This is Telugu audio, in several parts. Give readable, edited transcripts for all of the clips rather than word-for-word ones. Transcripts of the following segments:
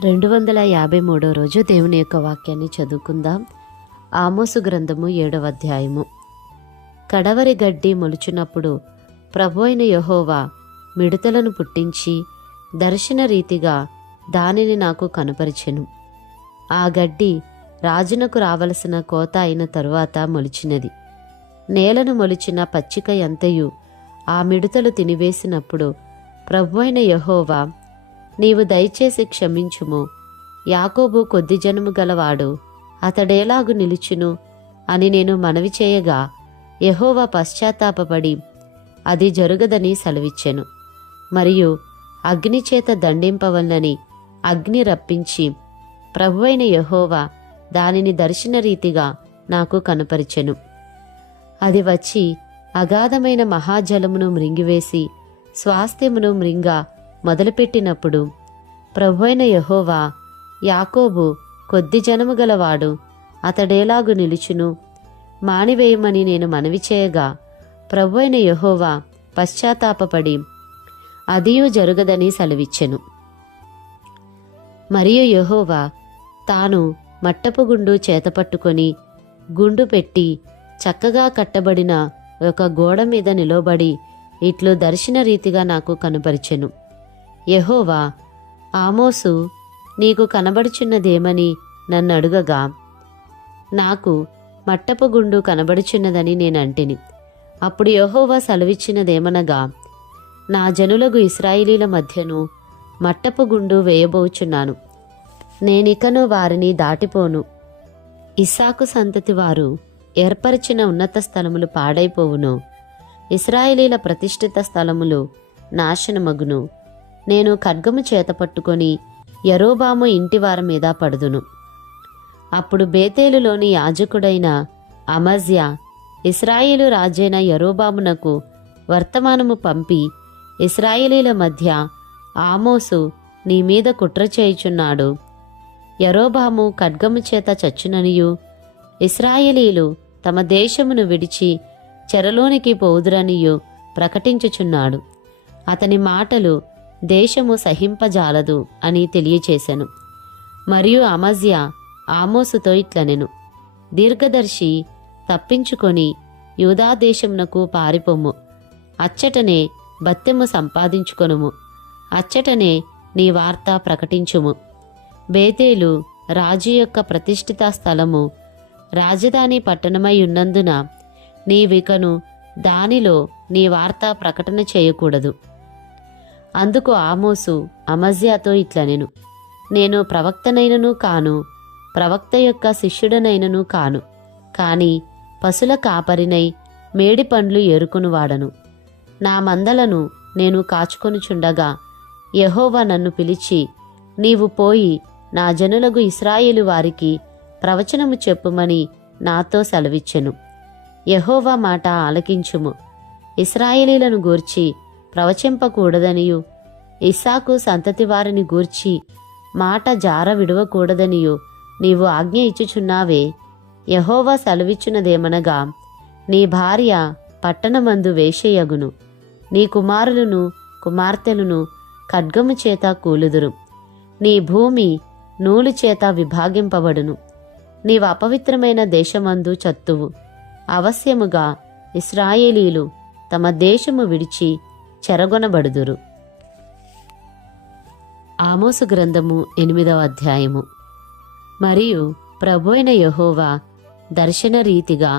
253 రోజు దేవుని యొక్క వాక్యాన్ని చదువుకుందాం. ఆమోసు గ్రంథము 7వ అధ్యాయము. కడవరి గడ్డి మొలుచున్నప్పుడు ప్రభువైన యెహోవా మిడతలను పుట్టించి దర్శన రీతిగా దానిని నాకు కనపరిచెను. ఆ గడ్డి రాజునకు రావలసిన కోత అయిన తరువాత మొలిచినది. నేలను మొలిచిన పచ్చిక ఎంతయు ఆ మిడతలు తినివేసినప్పుడు ప్రభువైన యెహోవా, నీవు దయచేసి క్షమించుము, యాకోబు కొద్ది జనము గలవాడు, అతడేలాగు నిలుచును అని నేను మనవి చేయగా యెహోవా పశ్చాత్తాపపడి అది జరుగదని సెలవిచ్చెను. మరియు అగ్నిచేత దండింపవలనని అగ్ని రప్పించి ప్రభువైన యెహోవా దానిని దర్శన రీతిగా నాకు కనపరిచెను. అది వచ్చి అగాధమైన మహాజలమును మృంగివేసి స్వాస్థ్యమును మృంగ మొదలుపెట్టినప్పుడు ప్రభువైన యెహోవా, యాకోబు కొద్ది జనము గలవాడు, అతడేలాగు నిలుచును మానివేయమని నేను మనవి చేయగా ప్రభువైన యెహోవా పశ్చాత్తాపపడి అదియు జరుగదని సెలవిచ్చెను. మరియు యెహోవా తాను మట్టపు గుండు చేతపట్టుకొని గుండు పెట్టి చక్కగా కట్టబడిన ఒక గోడ మీద నిలబడి ఇట్లు దర్శన రీతిగా నాకు కనపరిచెను. యెహోవా, ఆమోసు, నీకు కనబడుచున్నదేమని నన్ను అడుగగా నాకు మట్టపు గుండు కనబడుచున్నదని నేనంటిని. అప్పుడు యెహోవా సెలవిచ్చినదేమనగా, నా జనులకు ఇశ్రాయేలీల మధ్యను మట్టపు గుండు వేయబోచున్నాను. నేనికను వారిని దాటిపోను. ఇస్సాకు సంతతి వారు ఏర్పరిచిన ఉన్నత స్థలములు పాడైపోవును. ఇశ్రాయేలీల ప్రతిష్ఠిత స్థలములు నాశనమగును. నేను ఖడ్గము చేతపట్టుకొని యరొబాము ఇంటివారి మీద పడుదును. అప్పుడు బేతేలులోని యాజకుడైన అమజ్యా ఇశ్రాయేలు రాజైన యరొబామునకు వర్తమానము పంపి, ఇశ్రాయేలీల మధ్య ఆమోసు నీ మీద కుట్ర చేయుచున్నాడు. యరొబాము ఖడ్గము చేత చచ్చుననియు ఇశ్రాయేలీలు తమ దేశమును విడిచి చెరలోనికి పోవుదురనియు ప్రకటించుచున్నాడు. అతని మాటలు దేశము సహింపజాలదు అని తెలియచేశెను. మరియు అమజ్యా ఆమోసుతో ఇట్లనెను, దీర్ఘదర్శి, తప్పించుకొని యూదా దేశమునకు పారిపోము. అచ్చటనే బత్తెము సంపాదించుకొనుము. అచ్చటనే నీ వార్త ప్రకటించుము. బేతేలు రాజు యొక్క ప్రతిష్ఠిత స్థలము రాజధాని పట్టణమై ఉన్నందున నీవికను దానిలో నీ వార్త ప్రకటన చేయకూడదు. అందుకు ఆమోసు అమజ్యాతో ఇట్లనెను, నేను ప్రవక్తనైనను కాను, ప్రవక్త యొక్క శిష్యుడనైనను కాను, కాని పశుల కాపరినై మేడి పండ్లు ఏరుకుని వాడను. నా మందలను నేను కాచుకొనుచుండగా యెహోవా నన్ను పిలిచి, నీవు పోయి నా జనులకు ఇశ్రాయేలు వారికి ప్రవచనము చెప్పుమని నాతో సెలవిచ్చెను. యెహోవా మాట ఆలకించుము. ఇశ్రాయేలీలను గూర్చి ప్రవచింపకూడదనియు ఇస్సాకు సంతతి వారిని గూర్చి మాట జార విడవకూడదనియు నీవు ఆజ్ఞ ఇచ్చుచున్నావే. యెహోవా సెలవిచ్చున్నదేమనగా, నీ భార్య పట్టణమందు వేశ్యయగును, నీ కుమారులను కుమార్తెలను ఖడ్గము చేత కూలుదురు, నీ భూమి నూలు చేత విభాగింపబడును, నీవు అపవిత్రమైన దేశమందు చత్తువు. అవశ్యముగా ఇశ్రాయేలీలు తమ దేశము విడిచి చెరగొనబడుదురు. ఆమోసు గ్రంథము 8వ అధ్యాయము. మరియు ప్రభువైన యెహోవా దర్శన రీతిగా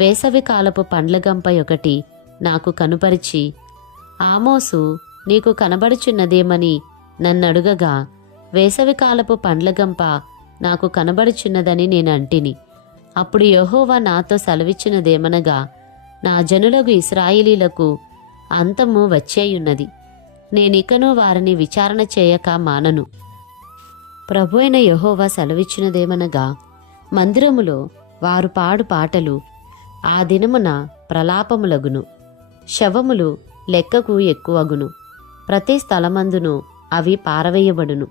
వేసవి కాలపు పండ్లగంప ఒకటి నాకు కనుపరిచి, ఆమోసు, నీకు కనబడుచున్నదేమని నన్నడుగగా వేసవి కాలపు పండ్లగంప నాకు కనబడుచున్నదని నేనంటిని. అప్పుడు యెహోవా నాతో సెలవిచ్చినదేమనగా, నా జనులకు ఇశ్రాయేలీలకు అంతము వచ్చేయున్నది. నేనికను వారిని విచారణ చేయక మానను. ప్రభువైన యెహోవా సెలవిచ్చినదేమనగా, మందిరములో వారు పాడు పాటలు ఆ దినమున ప్రలాపములగును. శవములు లెక్కకు ఎక్కువగును. ప్రతి స్థలమందును అవి పారవేయబడును.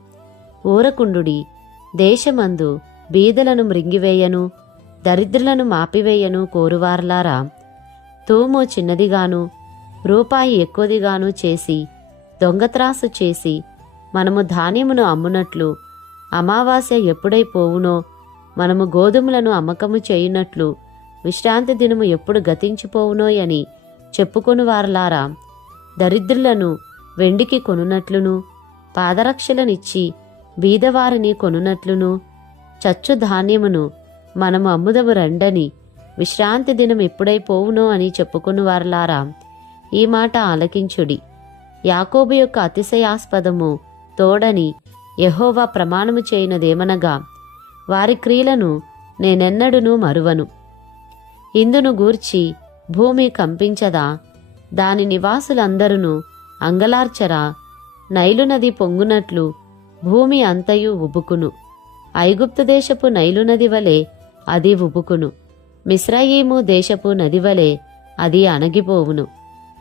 ఊరకుండుడి, దేశమందు బీదలను మృంగివేయను, దరిద్రులను మాపివేయను కోరువారలారా, తూము చిన్నదిగాను రూపాయి ఎక్కువదిగాను చేసి దొంగత్రాసు చేసి మనము ధాన్యమును అమ్మునట్లు అమావాస్య ఎప్పుడైపోవునో, మనము గోధుమలను అమ్మకము చేయునట్లు విశ్రాంతి దినము ఎప్పుడు గతించిపోవునో అని చెప్పుకొని వారలారా, దరిద్రులను వెండికి కొనునట్లును, పాదరక్షలనిచ్చి బీదవారిని కొనునట్లును, చచ్చు ధాన్యమును మనము అమ్ముదము రండని విశ్రాంతి దినం ఎప్పుడైపోవునో అని చెప్పుకొని వారలారా, ఈ మాట ఆలకించుడి. యాకోబు యొక్క అతిశయాస్పదము తోడని యెహోవా ప్రమాణము చేయునదేమనగా, వారి క్రియలను నేనెన్నడునూ మరువను. ఇందును గూర్చి భూమి కంపించదా? దాని నివాసులందరూ అంగలార్చరా? నైలు నది పొంగునట్లు భూమి అంతయు ఉబుకును. ఐగుప్తు దేశపు నైలు నది వలె అది ఉబుకును. మిస్రయీము దేశపు నది వలె అది అణగిపోవును.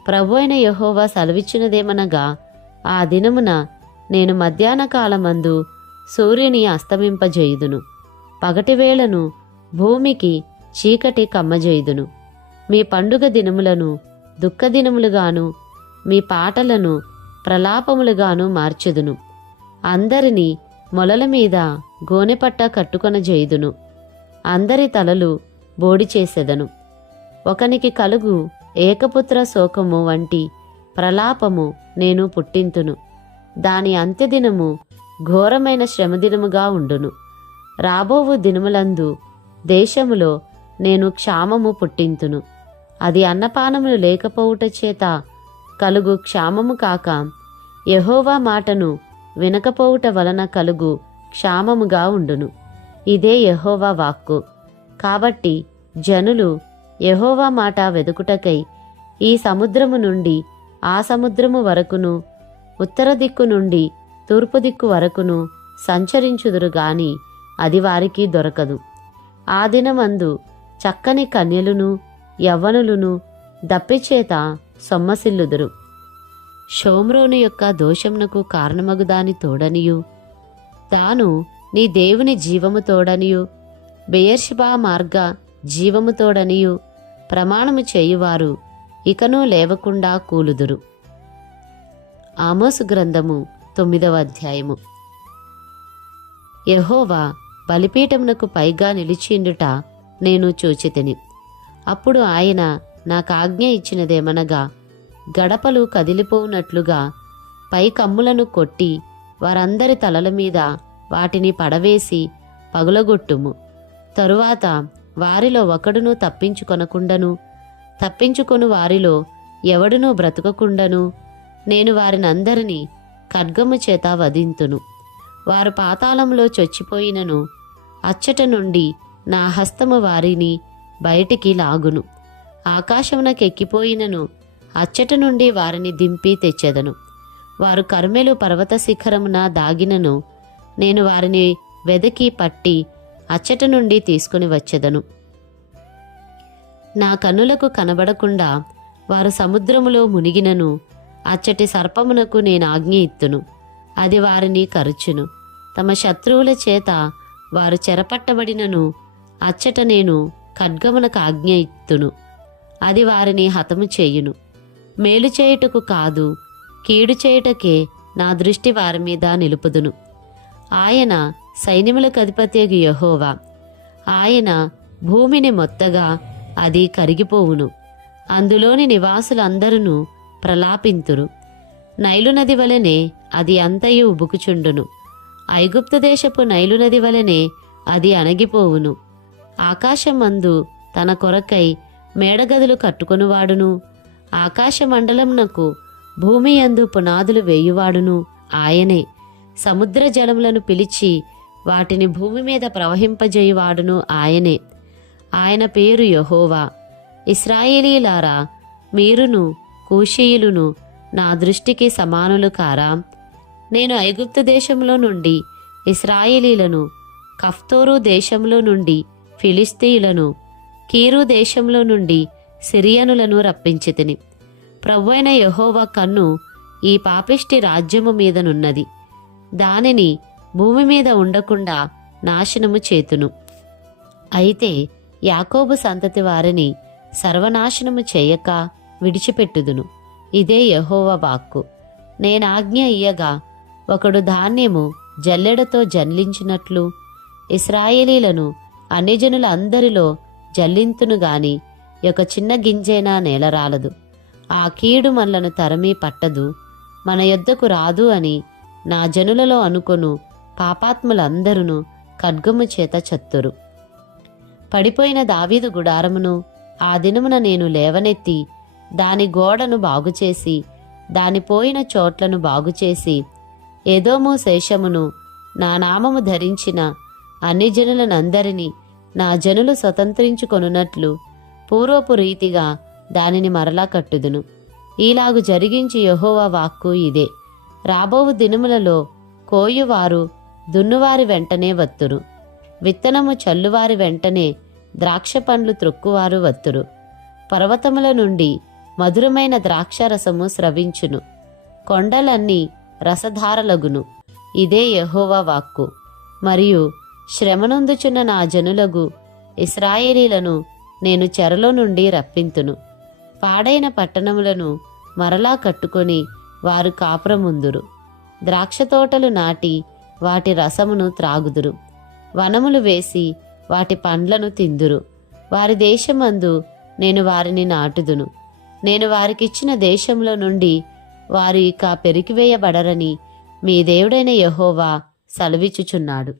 ప్రభు అయిన యెహోవా సెలవిచ్చినదేమనగా, ఆ దినమున నేను మధ్యాహ్న కాలమందు సూర్యుని అస్తమింపజేయుదును, పగటివేళను భూమికి చీకటి కమ్మజేయుదును. మీ పండుగ దినములను దుఃఖదినములుగాను, మీ పాటలను ప్రలాపములుగాను మార్చెదును. అందరినీ మొలల మీద గోనెపట్ట కట్టుకొనజేయుదును. అందరి తలలు బోడి చేసెదను. ఒకనికి కలుగు ఏకపుత్ర శోకము వంటి ప్రలాపము నేను పుట్టింతును. దాని అంత్యదినము ఘోరమైన శ్రమదినముగా ఉండును. రాబోవు దినములందు దేశములో నేను క్షామము పుట్టింతును. అది అన్నపానములు లేకపోవుట చేత కలుగు క్షామము కాక, యెహోవా మాటను వినకపోవుట వలన కలుగు క్షామముగా ఉండును. ఇదే యెహోవా వాక్కు. కాబట్టి జనులు యెహోవా మాట వెదుకుటకై ఈ సముద్రము నుండి ఆ సముద్రము వరకును, ఉత్తర దిక్కు నుండి తూర్పు దిక్కు వరకును సంచరించుదురు గాని అది వారికి దొరకదు. ఆ దినమందు చక్కని కన్యలును యవ్వనులును దప్పిచేత సొమ్మసిల్లుదురు. షోమ్రోను యొక్క దోషమునకు కారణమగు దాని తోడనియు, తాను నీ దేవుని జీవము తోడనియు, బెయేర్షెబా మార్గ జీవము తోడనియు ప్రమాణము చేయువారు ఇకనూ లేవకుండా కూలుదురు. ఆమోసు గ్రంథము 9వ అధ్యాయము. యెహోవా బలిపీఠమునకు పైగా నిలిచిండుట నేను చూచితిని. అప్పుడు ఆయన నాకాజ్ఞ ఇచ్చినదేమనగా, గడపలు కదిలిపోవునట్లుగా పై కమ్ములను కొట్టి వారందరి తలల మీద వాటిని పడవేసి పగులగొట్టుము. తరువాత వారిలో ఒకడును తప్పించుకొనకుండను, తప్పించుకొను వారిలో ఎవడునూ బ్రతుకకుండను నేను వారినందరినీ ఖడ్గము చేత వధింతును. వారు పాతాళంలో చొచ్చిపోయినను అచ్చట నుండి నా హస్తము వారిని బయటికి లాగును. ఆకాశమునకెక్కిపోయినను అచ్చట నుండి వారిని దింపి తెచ్చెదను. వారు కర్మెలు పర్వత శిఖరమున దాగినను నేను వారిని వెదకి పట్టి అచ్చట నుండి తీసుకుని వచ్చెదను. నా కన్నులకు కనబడకుండా వారు సముద్రములో మునిగినను అచ్చటి సర్పమునకు నేను ఆజ్ఞ ఇత్తును. అది వారిని కరుచును. తమ శత్రువుల చేత వారు చెరపట్టబడినను అచ్చట నేను ఖడ్గమునకు ఆజ్ఞ ఇత్తును. అది వారిని హతము చేయును. మేలు చేయుటకు కాదు, కీడు చేయుటకే నా దృష్టి వారి మీద నిలుపుదును. ఆయన సైన్యములకు అధిపతియగు యెహోవా. ఆయన భూమిని మొత్తగా అది కరిగిపోవును. అందులోని నివాసులందరూ ప్రలాపింతురు. నైలు నది వలనే అది అంతయు ఉబుకుచుండును. ఐగుప్తు దేశపు నైలు నది వలనే అది అణగిపోవును. ఆకాశమందు తన కొరకై మేడగదులు కట్టుకొనువాడును, ఆకాశమండలమునకు భూమి యందు పునాదులు వేయువాడును ఆయనే. సముద్ర జలములను పిలిచి వాటిని భూమి మీద ప్రవహింపజేయువాడును ఆయనే. ఆయన పేరు యెహోవా. ఇశ్రాయేలీలారా, మీరును కూషీయులును నా దృష్టికి సమానులు కారా? నేను ఐగుప్తు దేశంలో నుండి ఇశ్రాయేలీలను, కఫ్తోరు దేశంలో నుండి ఫిలిస్తీయులను, కీరు దేశంలో నుండి సిరియనులను రప్పించితిని. ప్రభువైన యెహోవా కన్ను ఈ పాపిష్టి రాజ్యము మీదనున్నది. దానిని భూమి మీద ఉండకుండా నాశనము చేతును. అయితే యాకోబు సంతతి వారిని సర్వనాశనము చేయక విడిచిపెట్టుదును. ఇదే యెహోవా వాక్కు. నేనాజ్ఞ ఇయ్యగా ఒకడు ధాన్యము జల్లెడతో జల్లించినట్లు ఇశ్రాయేలీలను అన్ని జనుల అందరిలో జల్లింతును గాని ఒక చిన్న గింజైనా నేలరాలదు. ఆ కీడు మనలను తరమి పట్టదు, మన యొద్దకు రాదు అని నా జనులలో అనుకొను పాపాత్ములందరూ ఖడ్గము చేత చత్తురు. పడిపోయిన దావీదు గుడారమును ఆ దినమున నేను లేవనెత్తి దాని గోడను బాగుచేసి దాని పోయిన చోట్లను బాగుచేసి ఎదోము శేషమును నా నామము ధరించిన అన్ని జనులనందరినీ నా జనులు స్వతంత్రించుకొనున్నట్లు పూర్వపు రీతిగా దానిని మరలా కట్టుదును. ఈలాగు జరిగించి యెహోవా వాక్కు ఇదే. రాబోవు దినములలో కోయువారు దున్నువారి వెంటనే వత్తురు, విత్తనము చల్లువారి వెంటనే ద్రాక్ష పండ్లు త్రొక్కువారు వత్తురు. పర్వతముల నుండి మధురమైన ద్రాక్షరసము స్రవించును, కొండలన్నీ రసధారలగును. ఇదే యెహోవా వాక్కు. మరియు శ్రమనొందుచున్న నా జనులగు ఇశ్రాయేలీలను నేను చెరలో నుండి రప్పింతును. పాడైన పట్టణములను మరలా కట్టుకొని వారు కాపురముందురు. ద్రాక్ష తోటలు నాటి వాటి రసమును త్రాగుదురు, వనములు వేసి వాటి పండ్లను తిందురు. వారి దేశమందు నేను వారిని నాటుదును. నేను వారికిచ్చిన దేశంలో నుండి వారు ఇక పెరికివేయబడరని మీ దేవుడైన యెహోవా సెలవిచ్చుచున్నాడు.